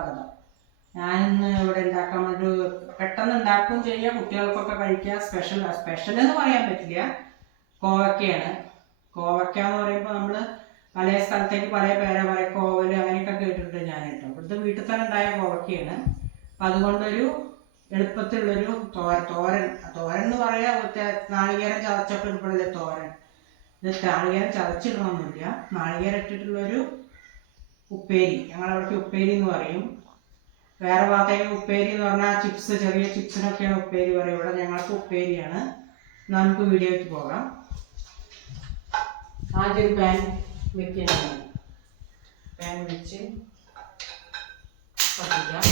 സ്വാഗതം. ഞാനിന്ന് ഇവിടെ ഉണ്ടാക്കാൻ ഒരു പെട്ടെന്ന് ഉണ്ടാക്കുകയും ചെയ്യാം, കുട്ടികൾക്കൊക്കെ കഴിക്കുക. സ്പെഷ്യൽ എന്ന് പറയാൻ പറ്റില്ല. കോവക്കയാണ്. കോവക്ക എന്ന് പറയുമ്പോൾ നമ്മൾ പല സ്ഥലത്തേക്ക് പല പേരെ പല കോവല് അങ്ങനെയൊക്കെ കേട്ടിട്ടുണ്ട് ഞാൻ കേട്ടോ. ഇവിടുത്തെ വീട്ടിൽ തന്നെ ഉണ്ടായ കോവക്കയാണ്. അപ്പം അതുകൊണ്ടൊരു എളുപ്പത്തിലുള്ളൊരു തോരൻ എന്ന് പറയാ. നാളികേരം ചതച്ചപ്പോൾ ഇപ്പോഴല്ലേ തോരൻ. ഇത് നാളികേരം ചതച്ചിടണമെന്നില്ല, നാളികേരം ഇട്ടിട്ടുള്ളൊരു ഉപ്പേരി. ഞങ്ങളവിടേക്ക് ഉപ്പേരി എന്ന് പറയും. വേറെ ഭാഗത്തേക്ക് ഉപ്പേരി എന്ന് പറഞ്ഞാൽ ചിപ്സ്, ചെറിയ ചിപ്സിനൊക്കെയാണ് ഉപ്പേരി പറയും. ഇവിടെ ഞങ്ങൾക്ക് ഉപ്പേരിയാണ്. നമുക്ക് വീഡിയോയ്ക്ക് പോകാം. ആദ്യം ഒരു പാൻ വെക്കുന്നതാണ്. പാൻ വെച്ച് പറ്റിക്കാം.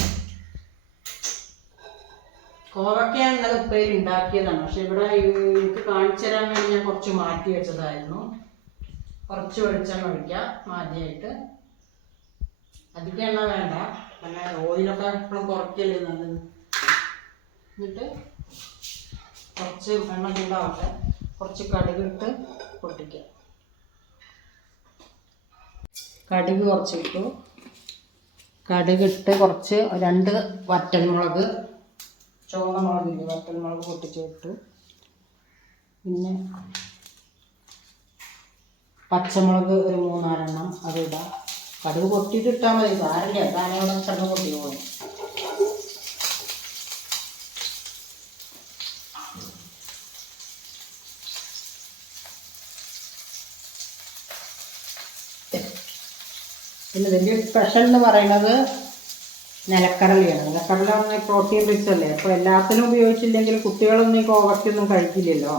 കോവക്കയാണ് ഇന്നലെ ഉപ്പേരി ഉണ്ടാക്കിയതാണ്. പക്ഷെ ഇവിടെ എനിക്ക് കാണിച്ചു തരാൻ വേണ്ടി ഞാൻ കുറച്ച് മാറ്റി വെച്ചതായിരുന്നു. കുറച്ച് വെളിച്ചെണ്ണ ഒഴിക്കാം ആദ്യമായിട്ട്. അധികം എണ്ണ വേണ്ട, പിന്നെ ഓയിലൊക്കെ എപ്പോഴും കുറയ്ക്കല്ലേ നല്ലത്. എന്നിട്ട് കുറച്ച് എണ്ണ ചൂടാവട്ടെ. കുറച്ച് കടുകിട്ട് പൊട്ടിക്കുക. കടുക് കുറച്ചിട്ടു. കടുകിട്ട് കുറച്ച് 2 വറ്റൽമുളക്, ചുവന്ന മുളകില്ല, വറ്റൽമുളക് പൊട്ടിച്ചിട്ടു. പിന്നെ പച്ചമുളക് ഒരു 3-4 എണ്ണം അതിടാം. കടുക് പൊട്ടിയിട്ട് ഇട്ടാൽ മതി, സാരമില്ല. താനവിടെ കിടന്ന് പൊട്ടി പോകും. പിന്നെ വലിയ സ്പെഷ്യൽ എന്ന് പറയുന്നത് നിലക്കടലയാണ്. നിലക്കടല പറഞ്ഞാൽ പ്രോട്ടീൻ റിച്ച് അല്ലേ. അപ്പോൾ എല്ലാത്തിനും ഉപയോഗിച്ചില്ലെങ്കിൽ കുട്ടികളൊന്നും ഈ കോവയ്ക്കൊന്നും കഴിക്കില്ലല്ലോ.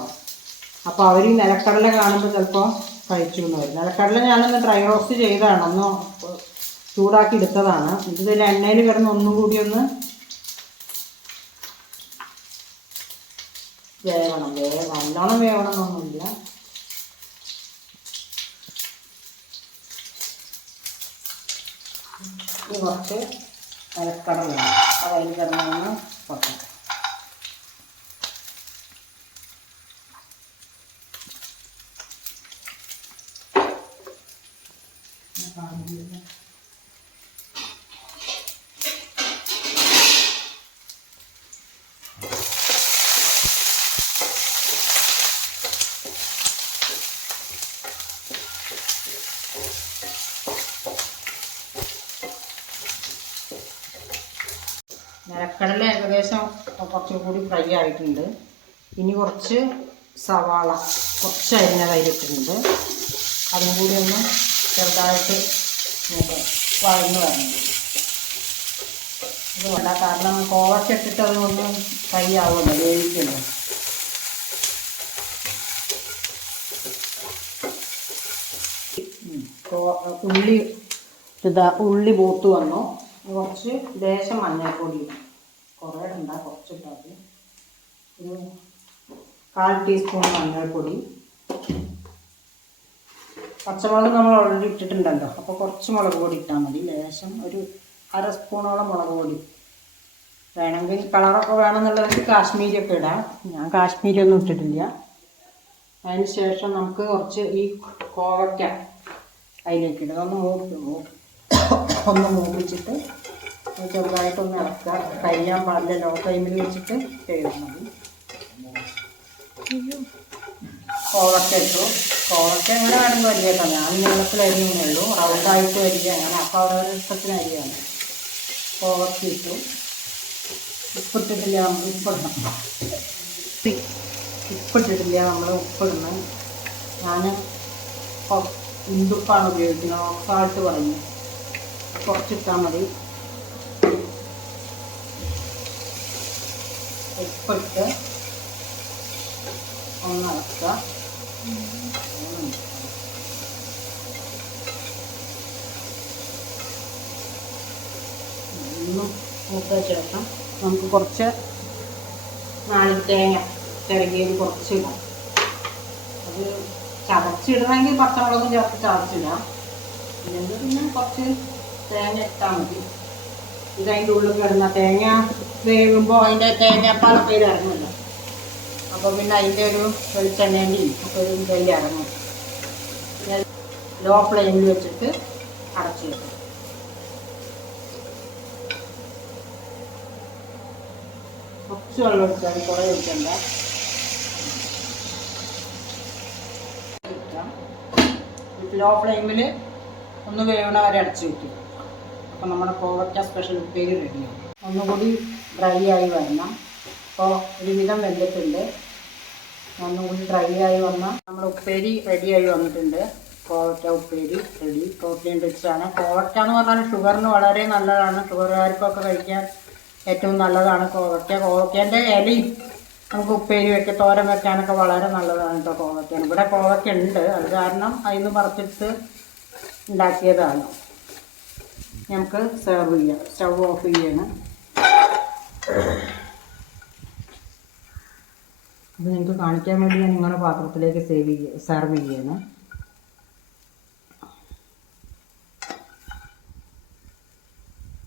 അപ്പോൾ അവർ ഈ നിലക്കടല കാണുമ്പോൾ ചിലപ്പോൾ കഴിച്ചു എന്ന് വരും. നിലക്കടല ഞാനൊന്ന് ഡ്രൈ റോസ്റ്റ് ചെയ്തതാണ്, ഒന്ന് ചൂടാക്കി എടുത്തതാണ്. ഇതിൽ എണ്ണയിൽ കിടന്ന് ഒന്നും കൂടി ഒന്ന് വേവണം. നല്ലോണം വേവണമെന്നൊന്നുമില്ല. ഇനി കുറച്ച് നിലക്കടലയാണ്, അതിൽ കിടന്നൊന്ന് പൊട്ടണം. നിലക്കടല ഏകദേശം കുറച്ചുകൂടി ഫ്രൈ ആയിട്ടുണ്ട്. ഇനി കുറച്ച് സവാള കുറച്ച് അരിഞ്ഞത് അതിലിട്ടിട്ടുണ്ട്. അതും കൂടി ഒന്ന് ചെറുതായിട്ട് വഴന്ന് വരണം. ഇത് വേണ്ട, കാരണം കോവയ്ക്ക ഇട്ടിട്ട് അതൊന്ന് ഫ്രൈ ആവുമല്ലോ, വേവിക്കല്ലോ. ഉള്ളി പൂത്ത് വന്നു. കുറച്ച് ലേശം മഞ്ഞൾപ്പൊടി, കുറേ ഇടണ്ട, കുറച്ചിട്ടാൽ മതി. ഒരു 1/4 ടീസ്പൂൺ മഞ്ഞൾപ്പൊടി. പച്ചമുളക് നമ്മൾ ഓൾറെഡി ഇട്ടിട്ടുണ്ടല്ലോ, അപ്പോൾ കുറച്ച് മുളക് പൊടി ഇട്ടാൽ മതി. ലേശം ഒരു 1/2 സ്പൂണോളം മുളക് പൊടി. വേണമെങ്കിൽ കളറൊക്കെ വേണമെന്നുള്ളതെങ്കിൽ കാശ്മീരിയൊക്കെ ഇടാം. ഞാൻ കാശ്മീരി ഒന്നും ഇട്ടിട്ടില്ല. അതിന് ശേഷം നമുക്ക് കുറച്ച് ഈ കോവയ്ക്ക അതിലേക്ക് ഇടുക. ഒന്ന് മൂപ്പിച്ചിട്ട് ചെറുതായിട്ടൊന്ന് ഇളക്കുക. കഴിയാൻ പാടില്ല, ലോ ടൈമിൽ വെച്ചിട്ട് ചെയ്താൽ മതി. കോവയ്ക്ക ഇട്ടു. കോവയ്ക്ക എങ്ങനെ വേണമെങ്കിൽ അരിയേക്കാം. ഞാൻ നീളത്തിൽ അരിയുന്നേ ഉള്ളൂ, റൗണ്ടായിട്ട് അരിയുക അങ്ങനെ. അപ്പോൾ അവരവരുടെ ഇഷ്ടത്തിന് അരിയാണ്. കോവയ്ക്ക ഇട്ടു. ഉപ്പിട്ടിട്ടില്ല, ഉപ്പിടണം. ഉപ്പിട്ടിട്ടില്ല, നമ്മൾ ഉപ്പിടണം. ഞാൻ ഇന്ദുപ്പാണ് ഉപയോഗിക്കുന്നത്, ഓക്സാൾട്ട് പറഞ്ഞു. കുറച്ചിട്ടാൽ മതി. ഉപ്പിട്ട് ഒന്ന് ഇളക്കുക. ഒന്ന് മൂത്ത ശേഷം നമുക്ക് കുറച്ച് 4 തേങ്ങ ചിരകിയത് കുറച്ചിടാം. അത് ചതച്ചിടണമെങ്കിൽ പച്ചമുളകും ചേർത്ത് ചതച്ചിടാം. ഇല്ലെങ്കിൽ പിന്നെ കുറച്ച് തേങ്ങ ഇട്ടാൽ മതി. ഇതതിൻ്റെ ഉള്ളിൽ കിടന്ന തേങ്ങ വേകുമ്പോൾ അതിൻ്റെ തേങ്ങാപ്പാലൊക്കെ ഇത് ഇറങ്ങുമല്ലോ. അപ്പോൾ പിന്നെ അതിൻ്റെ ഒരു വെളിച്ചെണ്ണേൻ്റെയും ഒക്കെ ഒരു ഇതെല്ലാം ഇറങ്ങും. ലോ ഫ്ലെയിമിൽ വെച്ചിട്ട് അടച്ചു വെക്കും. വെള്ളം ഒഴിച്ചാൽ കുറേ ഒഴിക്കണ്ട. ലോ ഫ്ലെയിമിൽ ഒന്ന് വേവണ വരെ അടച്ചു വയ്ക്കും. അപ്പോൾ നമ്മുടെ കോവയ്ക്ക സ്പെഷ്യൽ ഉപ്പേരി റെഡിയാവും. ഒന്നുകൂടി ഡ്രൈ ആയി വരണം. അപ്പോൾ ഒരുവിധം വെന്തിട്ടുണ്ട്. ഒന്നുകൂടി ഡ്രൈ ആയി വന്നാൽ നമ്മുടെ ഉപ്പേരി റെഡിയായി വന്നിട്ടുണ്ട്. കോവയ്ക്ക ഉപ്പേരി റെഡി. പ്രോട്ടീൻ റിച്ച് ആണ്. കോവയ്ക്ക എന്ന് പറഞ്ഞാൽ ഷുഗറിന് വളരെ നല്ലതാണ്. ഷുഗറുകാർക്കൊക്കെ കഴിക്കാൻ ഏറ്റവും നല്ലതാണ് കോവയ്ക്ക. കോവയ്ക്കേൻ്റെ ഇലയും നമുക്ക് ഉപ്പേരി വെക്കാൻ തോരൻ വെക്കാനൊക്കെ വളരെ നല്ലതാണ് കേട്ടോ കോവയ്ക്ക. ഇവിടെ കോവയ്ക്ക ഉണ്ട്, അത് കാരണം അതിൽ നിന്ന് പറിച്ചിട്ട് ഉണ്ടാക്കിയതാണ്. നമുക്ക് സെർവ് ചെയ്യാം. സ്റ്റൗ ഓഫ് ചെയ്യണം. അത് നിങ്ങൾക്ക് കാണിക്കാൻ വേണ്ടി ഞാൻ നിങ്ങളുടെ പാത്രത്തിലേക്ക് സെർവ് ചെയ്യണം.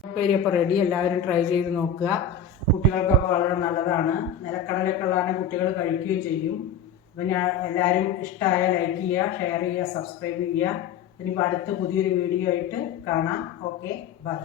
ഉപ്പേരി അപ്പോൾ റെഡി. എല്ലാവരും ട്രൈ ചെയ്ത് നോക്കുക. കുട്ടികൾക്കൊക്കെ വളരെ നല്ലതാണ്. നിലക്കടലൊക്കെ ഉള്ളതാണ്, കുട്ടികൾ കഴിക്കുകയും ചെയ്യും. അപ്പം ഞാൻ എല്ലാവരും ഇഷ്ടമായ ലൈക്ക് ചെയ്യുക, ഷെയർ ചെയ്യുക, സബ്സ്ക്രൈബ് ചെയ്യുക. ഇനിയിപ്പോൾ അടുത്ത പുതിയൊരു വീഡിയോ ആയിട്ട് കാണാം. Okay, by.